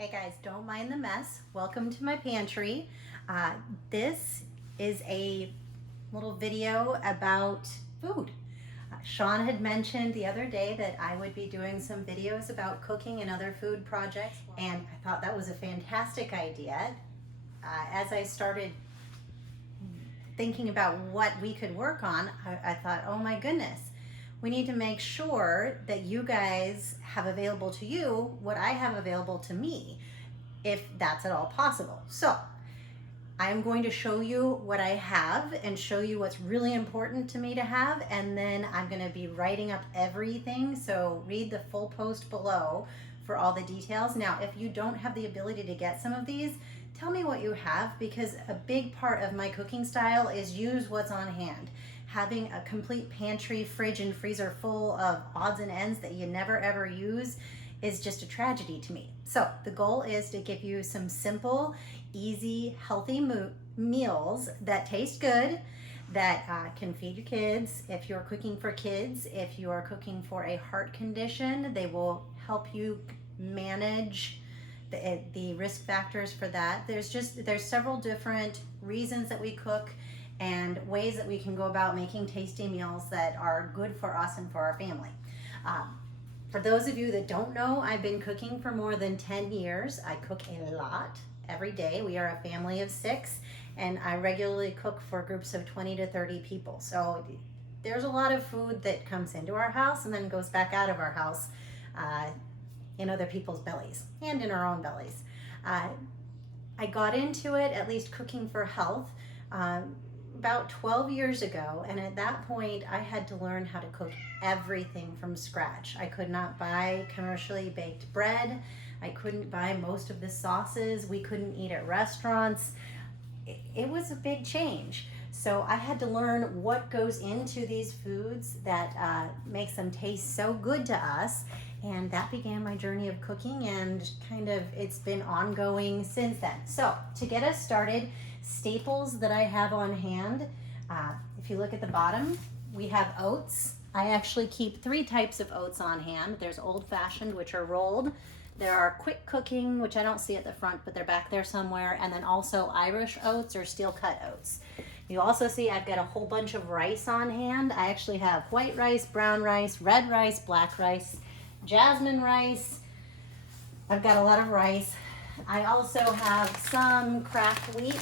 Hey guys, don't mind the mess. Welcome to my pantry. This is a little video about food. Sean had mentioned the other day that I would be doing some videos about cooking and other food projects, and I thought that was a fantastic idea. As I started thinking about what we could work on, I thought, oh my goodness, we need to make sure that you guys have available to you what I have available to me, if that's at all possible. So I'm going to show you what I have and show you what's really important to me to have, and then I'm going to be writing up everything, so read the full post below for all the details. Now, if you don't have the ability to get some of these, tell me what you have, because a big part of my cooking style is use what's on hand. Having a complete pantry, fridge, and freezer full of odds and ends that you never ever use is just a tragedy to me. So the goal is to give you some simple, easy, healthy meals that taste good, that can feed your kids. If you're cooking for kids, if you are cooking for a heart condition, they will help you manage the risk factors for that. There's several different reasons that we cook and ways that we can go about making tasty meals that are good for us and for our family. For those of you that don't know, I've been cooking for more than 10 years. I cook a lot every day. We are a family of 6, and I regularly cook for groups of 20 to 30 people. So there's a lot of food that comes into our house and then goes back out of our house in other people's bellies and in our own bellies. I got into it, at least cooking for health, about 12 years ago, and at that point I had to learn how to cook everything from scratch. I could not buy commercially baked bread. I couldn't buy most of the sauces. We couldn't eat at restaurants. It was a big change. So I had to learn what goes into these foods that makes them taste so good to us, and that began my journey of cooking, and it's been ongoing since then. So to get us started, staples that I have on hand, if you look at the bottom, we have oats. I actually keep 3 types of oats on hand. There's old-fashioned, which are rolled. There are quick cooking, which I don't see at the front, but they're back there somewhere, and then also Irish oats or steel-cut oats. You also see I've got a whole bunch of rice on hand. I actually have white rice, brown rice, red rice, black rice, jasmine rice. I've got a lot of rice. I also have some craft wheat,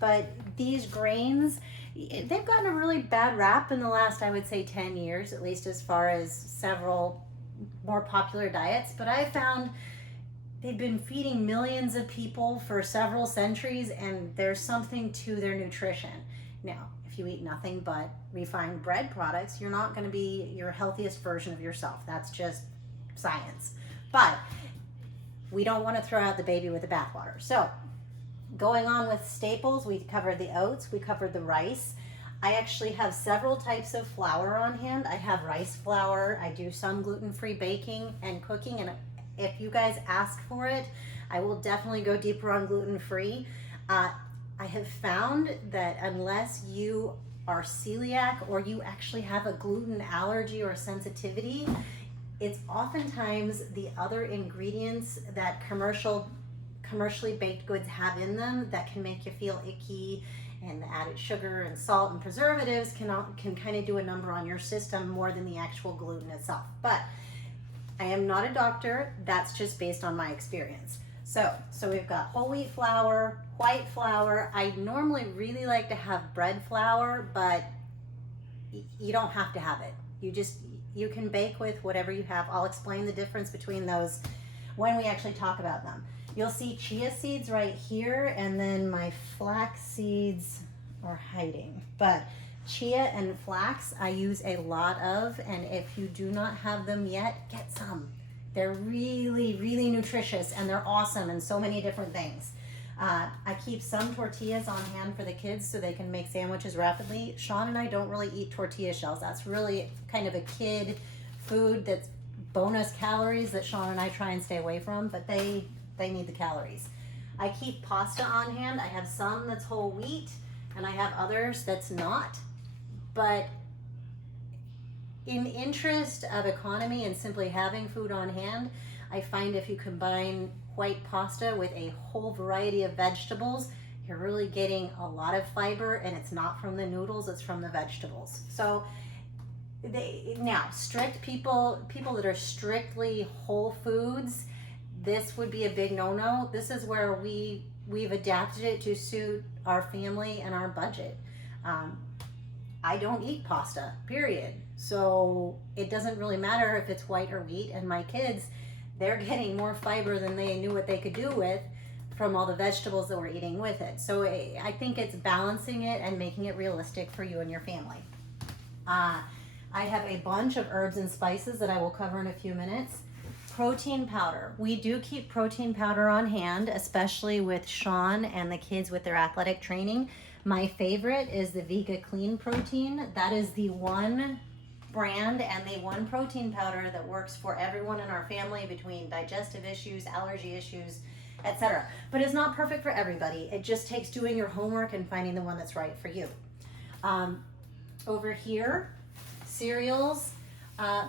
but these grains, they've gotten a really bad rap in the last, I would say, 10 years, at least as far as several more popular diets. But I found they've been feeding millions of people for several centuries, and there's something to their nutrition. Now, if you eat nothing but refined bread products, you're not going to be your healthiest version of yourself. That's just science. But we don't want to throw out the baby with the bathwater. So going on with staples, we covered the oats, we covered the rice. I actually have several types of flour on hand. I have rice flour. I do some gluten-free baking and cooking, and if you guys ask for it, I will definitely go deeper on gluten-free. I have found that unless you are celiac or you actually have a gluten allergy or sensitivity, it's oftentimes the other ingredients that commercially baked goods have in them that can make you feel icky, and the added sugar and salt and preservatives can kind of do a number on your system more than the actual gluten itself. But I am not a doctor. That's just based on my experience. So we've got whole wheat flour, white flour. I normally really like to have bread flour, but you don't have to have it. You can bake with whatever you have. I'll explain the difference between those when we actually talk about them. You'll see chia seeds right here, and then my flax seeds are hiding. But chia and flax I use a lot of, and if you do not have them yet, get some. They're really, really nutritious, and they're awesome in so many different things. I keep some tortillas on hand for the kids so they can make sandwiches rapidly. Sean and I don't really eat tortilla shells. That's really kind of a kid food that's bonus calories that Sean and I try and stay away from, but they need the calories. I keep pasta on hand. I have some that's whole wheat, and I have others that's not. But in interest of economy and simply having food on hand, I find if you combine white pasta with a whole variety of vegetables, you're really getting a lot of fiber, and it's not from the noodles, it's from the vegetables. So now strict people that are strictly whole foods, this would be a big no-no. This is where we've adapted it to suit our family and our budget. I don't eat pasta, period. So it doesn't really matter if it's white or wheat, and my kids, they're getting more fiber than they knew what they could do with from all the vegetables that we're eating with it. So I think it's balancing it and making it realistic for you and your family. I have a bunch of herbs and spices that I will cover in a few minutes. Protein powder. We do keep protein powder on hand, especially with Sean and the kids with their athletic training. My favorite is the Vega Clean Protein. That is the one brand and the one protein powder that works for everyone in our family between digestive issues, allergy issues, etc. But it's not perfect for everybody. It just takes doing your homework and finding the one that's right for you. Over here, cereals,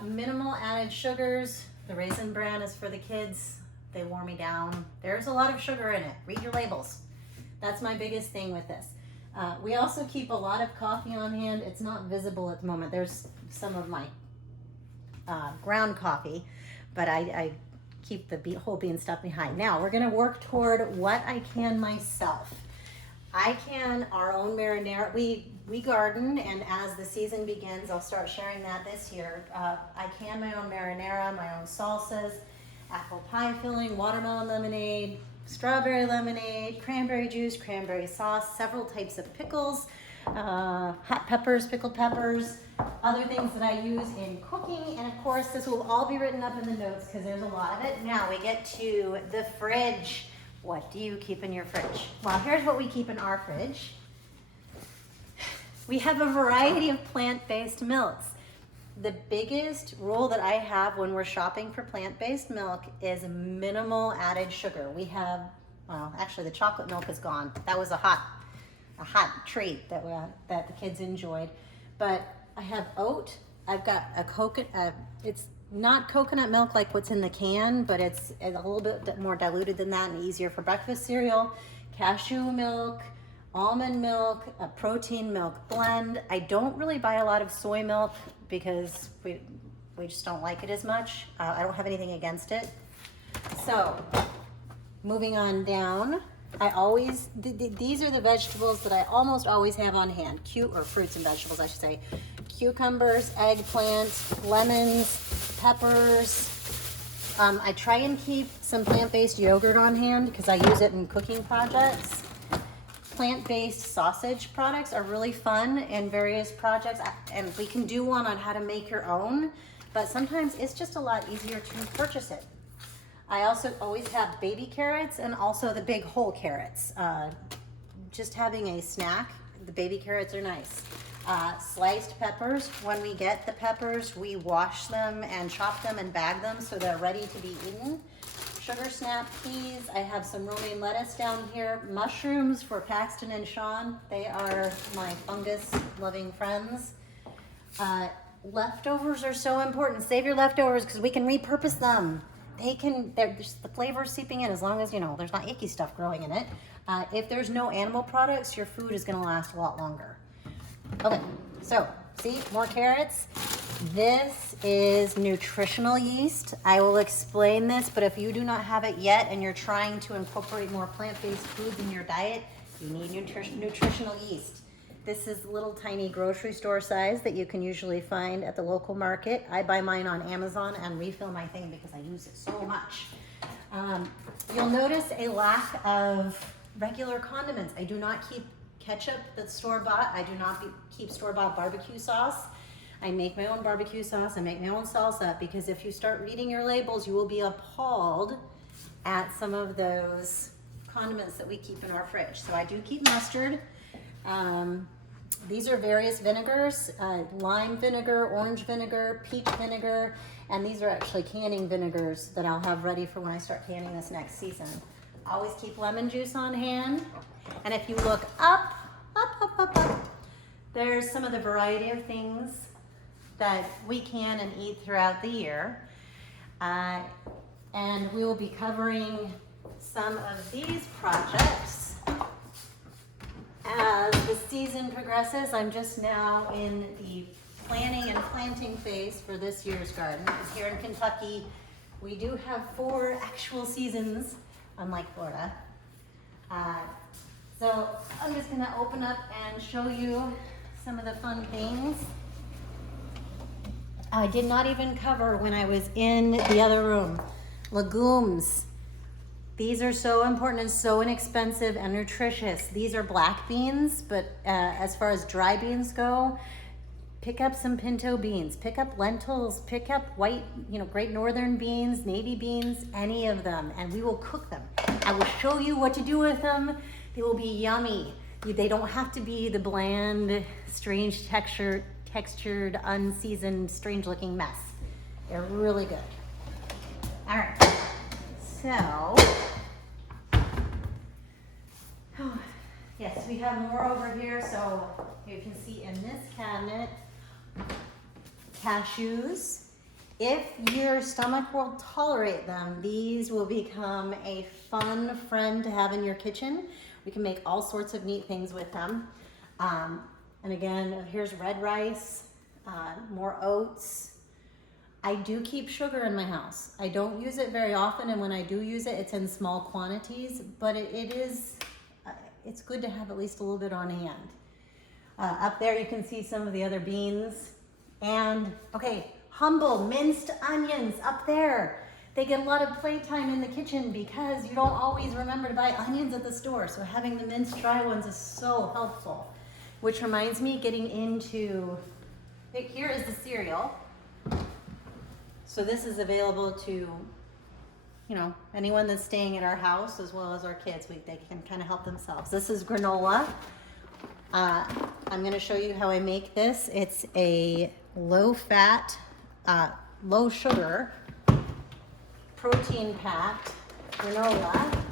minimal added sugars. The Raisin Bran is for the kids. They wore me down. There's a lot of sugar in it. Read your labels. That's my biggest thing with this. We also keep a lot of coffee on hand. It's not visible at the moment. There's some of my ground coffee, but I keep the whole bean stuff behind. Now we're gonna work toward what I can myself. I can our own marinara. We garden, and as the season begins, I'll start sharing that this year. I can my own marinara, my own salsas, apple pie filling, watermelon lemonade, strawberry lemonade, cranberry juice, cranberry sauce, several types of pickles, hot peppers, pickled peppers, other things that I use in cooking. And of course, this will all be written up in the notes because there's a lot of it. Now we get to the fridge. What do you keep in your fridge? Well, here's what we keep in our fridge. We have a variety of plant-based milks. The biggest rule that I have when we're shopping for plant-based milk is minimal added sugar. We have, well, actually the chocolate milk is gone. That was a hot treat that the kids enjoyed. But I have oat. I've got a coconut. It's not coconut milk like what's in the can, but it's a little bit more diluted than that and easier for breakfast cereal. Cashew milk, almond milk, a protein milk blend. I don't really buy a lot of soy milk because we just don't like it as much. I don't have anything against it. So moving on down, I always, these are the vegetables that I almost always have on hand, or fruits and vegetables I should say. Cucumbers, eggplant, lemons, peppers. I try and keep some plant-based yogurt on hand because I use it in cooking projects. Plant-based sausage products are really fun in various projects, and we can do one on how to make your own, but sometimes it's just a lot easier to purchase it. I also always have baby carrots and also the big whole carrots. Just having a snack, the baby carrots are nice. Sliced peppers, when we get the peppers, we wash them and chop them and bag them so they're ready to be eaten. Sugar snap peas, I have some romaine lettuce down here. Mushrooms for Paxton and Sean, they are my fungus loving friends. Leftovers are so important. Save your leftovers because we can repurpose them. The flavor's seeping in as long as, there's not icky stuff growing in it. If there's no animal products, your food is gonna last a lot longer. Okay, so see, more carrots. This is nutritional yeast. I will explain this, but if you do not have it yet and you're trying to incorporate more plant-based foods in your diet, you need nutritional yeast. This is little tiny grocery store size that you can usually find at the local market. I buy mine on Amazon and refill my thing because I use it so much. You'll notice a lack of regular condiments. I do not keep ketchup that's store-bought. I do not keep store-bought barbecue sauce. I make my own barbecue sauce. I make my own salsa because if you start reading your labels, you will be appalled at some of those condiments that we keep in our fridge. So I do keep mustard. These are various vinegars, lime vinegar, orange vinegar, peach vinegar, and these are actually canning vinegars that I'll have ready for when I start canning this next season. Always keep lemon juice on hand. And if you look up, there's some of the variety of things that we can and eat throughout the year. And and we will be covering some of these projects as the season progresses. I'm just now in the planning and planting phase for this year's garden. Because here in Kentucky, we do have 4 actual seasons, unlike Florida. So I'm just gonna open up and show you some of the fun things. I did not even cover when I was in the other room. Legumes. These are so important and so inexpensive and nutritious. These are black beans, but as far as dry beans go, pick up some pinto beans, pick up lentils, pick up white, Great Northern beans, navy beans, any of them, and we will cook them. I will show you what to do with them. They will be yummy. They don't have to be the bland, strange textured, unseasoned, strange looking mess. They're really good. All right, so, yes, we have more over here. So you can see in this cabinet, cashews. If your stomach will tolerate them, these will become a fun friend to have in your kitchen. We can make all sorts of neat things with them. And again, here's red rice, more oats. I do keep sugar in my house. I don't use it very often, and when I do use it, it's in small quantities, but it's good to have at least a little bit on hand. Up there you can see some of the other beans. And, okay, humble minced onions up there. They get a lot of playtime in the kitchen because you don't always remember to buy onions at the store. So having the minced dry ones is so helpful. Which reminds me, getting into, here is the cereal. So this is available to, anyone that's staying at our house as well as our kids. They can kind of help themselves. This is granola. I'm going to show you how I make this. It's a low-fat, low-sugar, protein-packed granola.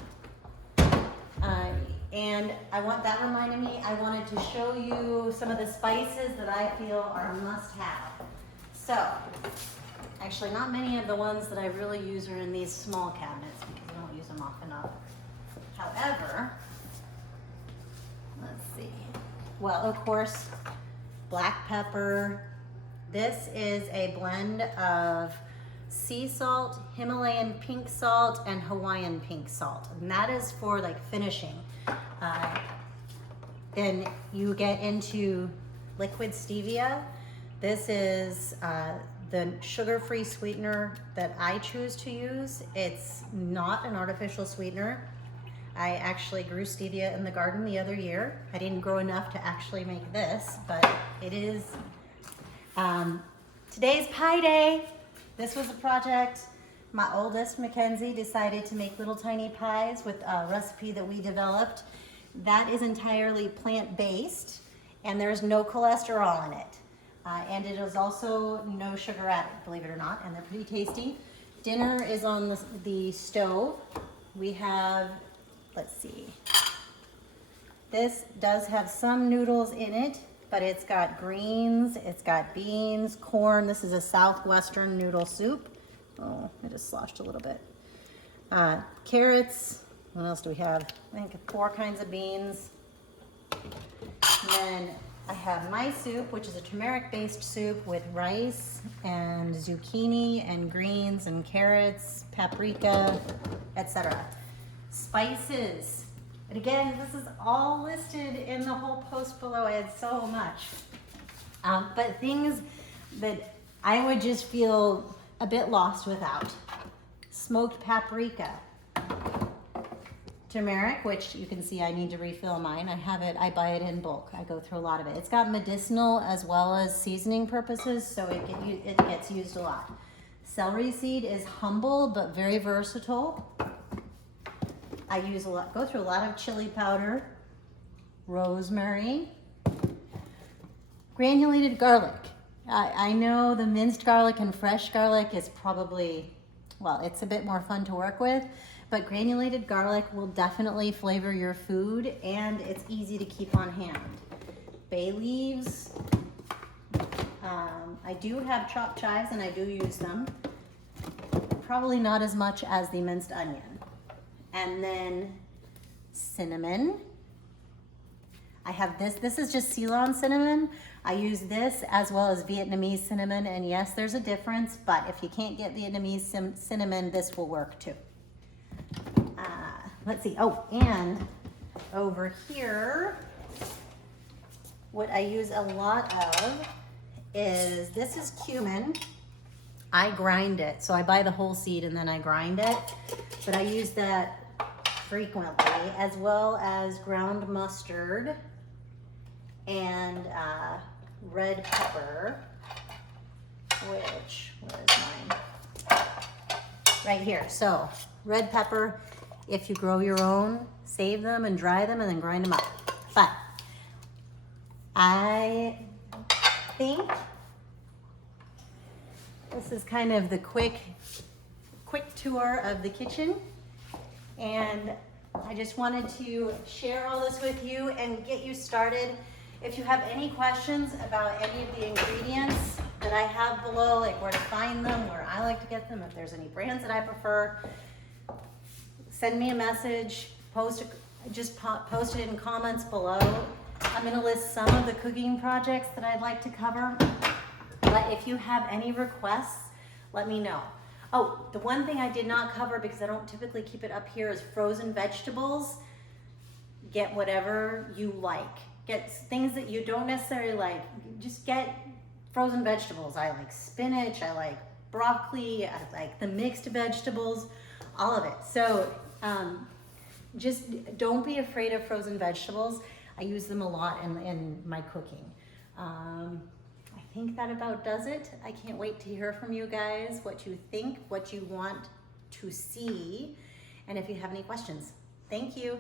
And that reminded me, I wanted to show you some of the spices that I feel are must-have. So, actually not many of the ones that I really use are in these small cabinets because I don't use them often enough. However, let's see. Well, of course, black pepper. This is a blend of sea salt, Himalayan pink salt, and Hawaiian pink salt. And that is for like finishing. Then you get into liquid stevia. This is the sugar-free sweetener that I choose to use. It's not an artificial sweetener. I actually grew stevia in the garden the other year. I didn't grow enough to actually make this, but it is. Today's pie day. This was a project. My oldest, Mackenzie, decided to make little tiny pies with a recipe that we developed. That is entirely plant-based, and there's no cholesterol in it. And it is also no sugar added, believe it or not, and they're pretty tasty. Dinner is on the stove. We have, let's see, this does have some noodles in it, but it's got greens, it's got beans, corn. This is a southwestern noodle soup. Oh, I just sloshed a little bit. Carrots. What else do we have? I think 4 kinds of beans. And then I have my soup, which is a turmeric-based soup with rice and zucchini and greens and carrots, paprika, etc. Spices. And again, this is all listed in the whole post below. I had so much. But things that I would just feel a bit lost without. Smoked paprika. Turmeric, which you can see I need to refill mine. I buy it in bulk. I go through a lot of it. It's got medicinal as well as seasoning purposes, so it gets used a lot. Celery seed is humble but very versatile. I go through a lot of chili powder, rosemary, granulated garlic. I know the minced garlic and fresh garlic is probably, well, it's a bit more fun to work with, but granulated garlic will definitely flavor your food, and it's easy to keep on hand. Bay leaves. I do have chopped chives, and I do use them. probably not as much as the minced onion. And then cinnamon. I have this is just Ceylon cinnamon. I use this as well as Vietnamese cinnamon, and yes, there's a difference, but if you can't get Vietnamese cinnamon, this will work too. Let's see, oh, and over here, what I use a lot of is, this is cumin. I grind it, so I buy the whole seed and then I grind it, but I use that frequently, as well as ground mustard and red pepper, which, where is mine? Right here. So red pepper, if you grow your own, save them and dry them and then grind them up. But I think this is kind of the quick tour of the kitchen, and I just wanted to share all this with you and get you started. If you have any questions about any of the ingredients that I have below, like where to find them, where I like to get them, if there's any brands that I prefer, send me a message, post it in comments below. I'm going to list some of the cooking projects that I'd like to cover, but if you have any requests, let me know. Oh, the one thing I did not cover, because I don't typically keep it up here, is frozen vegetables. Get whatever you like. Get things that you don't necessarily like. Just get frozen vegetables. I like spinach, I like broccoli, I like the mixed vegetables, all of it. So just don't be afraid of frozen vegetables. I use them a lot in my cooking. I think that about does it. I can't wait to hear from you guys, what you think, what you want to see, and if you have any questions. Thank you.